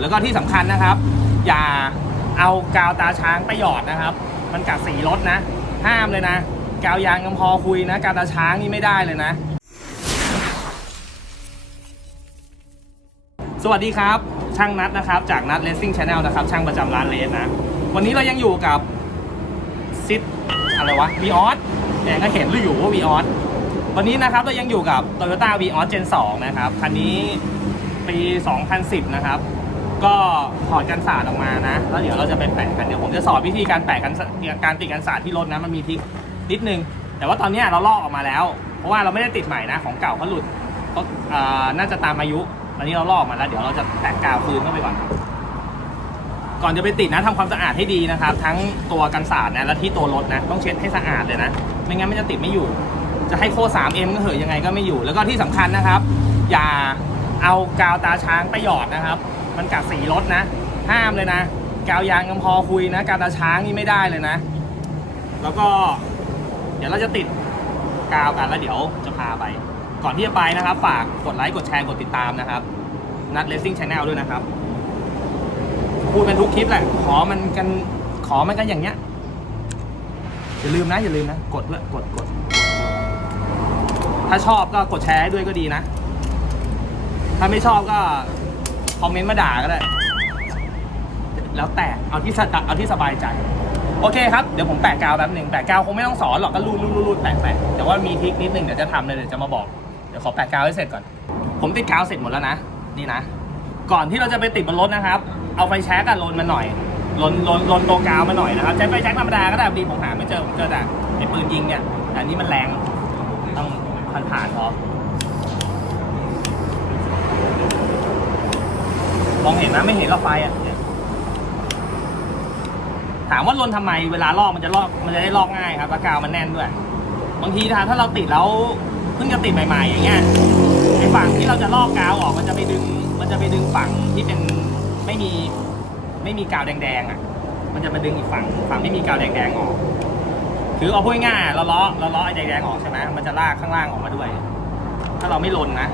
แล้วก็ที่สำคัญนะครับ อย่าเอากาวตาช้างไปหยอดนะครับ มันกัดสีรถนะ ห้ามเลยนะ กาวยางยังพอคุยนะ กาวตาช้างนี่ไม่ได้เลยนะ สวัสดีครับ ช่างนัดนะครับ จากนัดเลสซิ่งชาแนลนะครับ ช่างประจำร้านเลสนะ วันนี้เรายังอยู่กับซิดอะไรวะวีออสเนี่ยก็เห็นหรืออยู่ว่าวีออสวันนี้นะครับเรายังอยู่กับ Toyota v ีออส Gen 2นะครับ คันนี้ปี 2010 นะครับ ก็ถอดกันสาดออกมานะ แล้วเดี๋ยวเราจะไปแปะกัน เดี๋ยวผมจะสอนวิธีการแปะกันการติดกันสาดที่รถนะ มันมีทิคนิดนึง แต่ว่าตอนนี้เราลอกออกมาแล้ว เพราะว่าเราไม่ได้ติดใหม่นะ ของเก่าเขาหลุดเขาอ่าน่าจะตามอายุ ตอนนี้เราลอกมาแล้ว เดี๋ยวเราจะแปะกาวคืนเข้าไปก่อน ก่อนจะไปติดนะทำความสะอาดให้ดีนะครับ ทั้งตัวกันสาดนะ และที่ตัวรถนะ ต้องเช็ดให้สะอาดเลยนะ ไม่งั้นมันจะติดไม่อยู่ จะให้โค้ 3M ก็เหอะยังไงก็ไม่อยู่ แล้วก็ที่สำคัญนะครับ อย่าเอากาวตาช้างไปหยอดนะครับ มันกัดสีรถนะ ห้ามเลยนะ กาวยางยังพอคุยนะกาวตาช้างนี่ไม่ได้เลยนะ แล้วก็ เดี๋ยวเราจะติดกาวกันแล้วเดี๋ยวจะพาไป ก่อนที่จะไปนะครับ ฝากกดไลค์กดแชร์กดติดตามนะครับนัดเลสซิ่งชาแนลด้วยนะครับพูดเป็นทุกคลิปแหละขอมันกันขอมันกันอย่างเงี้ยอย่าลืมนะอย่าลืมนะ กดด้วยกดกด ถ้าชอบก็กดแชร์ให้ด้วยก็ดีนะ ถ้าไม่ชอบก็ คอมเมนต์มาด่าก็ได้ แล้วแต่เอาที่สะเอาที่สบายใจ โอเคครับ เดี๋ยวผมแปะกาวแป๊บหนึ่งแปะกาวคงไม่ต้องสอนหรอกก็รูดรูดรูดรูดแปะแปะแต่ว่ามีทริคนิดหนึ่งเดี๋ยวจะทำเลยเดี๋ยวจะมาบอก เดี๋ยวขอแปะกาวให้เสร็จก่อน ผมติดกาวเสร็จหมดแล้วนะ นี่นะ ก่อนที่เราจะไปติดบนรถนะครับ เอาไฟแช็กอะลนมาหน่อยลนลนลนตัวกาวมาหน่อยนะครับ ใช้ไฟแช็กธรรมดาก็ได้ดีผมหาไม่เจอผมเจอแต่ไอ้ปืนยิงเนี่ยแต่อันนี้มันแรงต้องผ่านผ่านพอ มองเห็นนะไม่เห็นหรอกไฟอะเนี่ยถามว่าลนทำไมเวลาลอกมันจะลอกมันจะได้ลอกง่ายครับแล้วกาวมันแน่นด้วย บางทีถ้าถ้าเราติดแล้วเพิ่งจะติดใหม่ๆอย่างเงี้ยไอฝั่งที่เราจะลอกกาวออกมันจะไปดึง มันจะไปดึงฝั่งที่เป็นไม่มีไม่มีกาวแดงๆอะ มันจะมาดึงอีกฝั่งฝั่งที่มีกาวแดงๆออกคือเอาพูดง่ายเราล้อเราล้อไอ้แดงๆออกใช่ไหมมันจะลากข้างล่างออกมาด้วย ถ้าเราไม่ลนนะ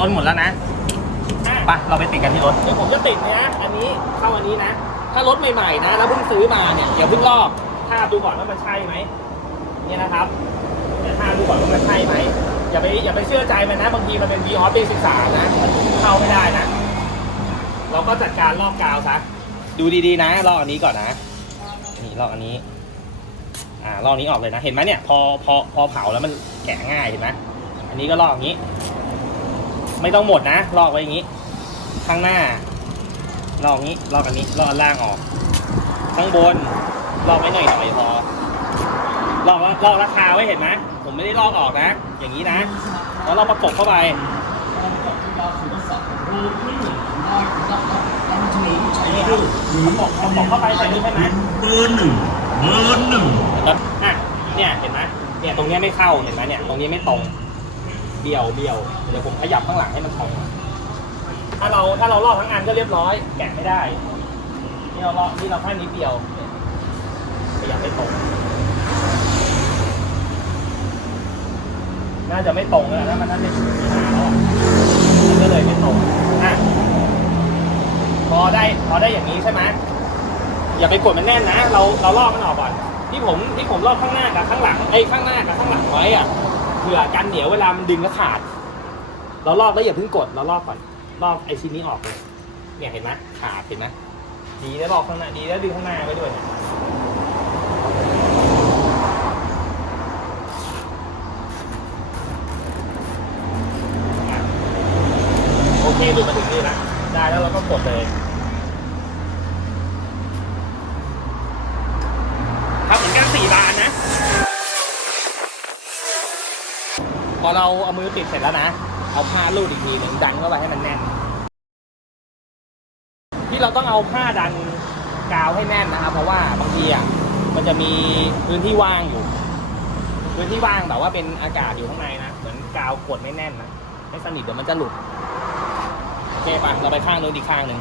ลนหมดแล้วนะไปเราไปติดกันที่รถเดี๋ยวผมจะติดนะอันนี้เข้าอันนี้นะ ถ้ารถใหม่ๆนะแล้วเพิ่งซื้อมาเนี่ยอย่าเพิ่งลอกทาบดูก่อนว่ามันใช่ไหมเนี่ยนะครับเดี๋ยวทาบดูก่อนว่ามันใช่ไหมอย่าไปอย่าไปเชื่อใจมันนะบางทีมันเป็น v ีออสปีศึกษานะเข้าไม่ได้นะ เราก็จัดการลอกกาวซะดูดีๆนะลอกอันนี้ก่อนนะนี่ลอกอันนี้ อ่าลอกนี้ออกเลยนะ เห็นไหมเนี่ย พอพอพอเผาแล้วมันแกะง่ายเห็นไหมอันนี้ก็ลอกอย่างนี้ ไม่ต้องหมดนะ ลอกไว้อย่างนี้ ข้างหน้า ลอกนี้ ลอกอันนี้ ลอกอันล่างออก ข้างบน ลอกไว้หน่อยหน่อยๆพอ ลอกลอกราคาไว้เห็นไหมผมไม่ได้ลอกออกนะ อย่างนี้นะ แล้วเราประกบเข้าไปนี่คือประกบประกบเข้าไปใส่นี่ใช่ไหมเบอร์หนึ่งเบอร์หนึ่งแล้วอะเนี่ยเห็นไหมเนี่ยตรงเนี้ยไม่เข้าเห็นไหมเนี่ยตรงนี้ไม่ตรง เบี้ยวเบี้ยวเดี๋ยวผมขยับข้างหลังให้มันตรงถ้าเราถ้าเราลอกทั้งอันก็เรียบร้อย แกะไม่ได้ นี่เราลอกนี่เราแค่นิดเดียวขยับไม่ตรง น่าจะไม่ตรงแล้วนะมันน่าจะมีหาแล้วอะมันก็เลยไม่ตรงอะพอได้พอได้อย่างนี้ใช่ไหมอย่าไปกดมันแน่นนะ เราเราลอกมันออกก่อนที่ผมที่ผมลอกข้างหน้ากับข้างหลังไอ้ยข้างหน้ากับข้างหลังไว้อะ เผื่อกันเหนียวเวลามันดึงแล้วขาด เราลอกแล้วอย่าเพิ่งกดเราลอกก่อนลอกไอชิ้นนี้ออกเลยเนี่ยเห็นไหมขาดเห็นไหมดีแล้วลอกข้างหน้าดีแล้วดึงข้างหน้าไว้ด้วยเนี่ยโอเคดูมาถึงนี่นะได้แล้วเราก็กดเลย ครับเหมือนกันสี่บานนะ พอเราเอามือติดเสร็จแล้วนะ เอาผ้าลูดอีกทีหนึ่งดันเข้าไปให้มันแน่น ที่เราต้องเอาผ้าดันกาวให้แน่นนะครับ เพราะว่าบางทีอะมันจะมีพื้นที่ว่างอยู่ พื้นที่ว่างแต่ว่าเป็นอากาศอยู่ข้างในนะเหมือนกาวกดไม่แน่นนะไม่สนิทเดี๋ยวมันจะหลุดเคปะเราไปข้างนู้นอีกข้างหนึ่ง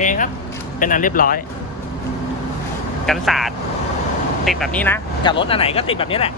เคครับ เป็นอันเรียบร้อย กันศาสตร์ติดแบบนี้นะกับรถอันไหนก็ติดแบบนี้แหละ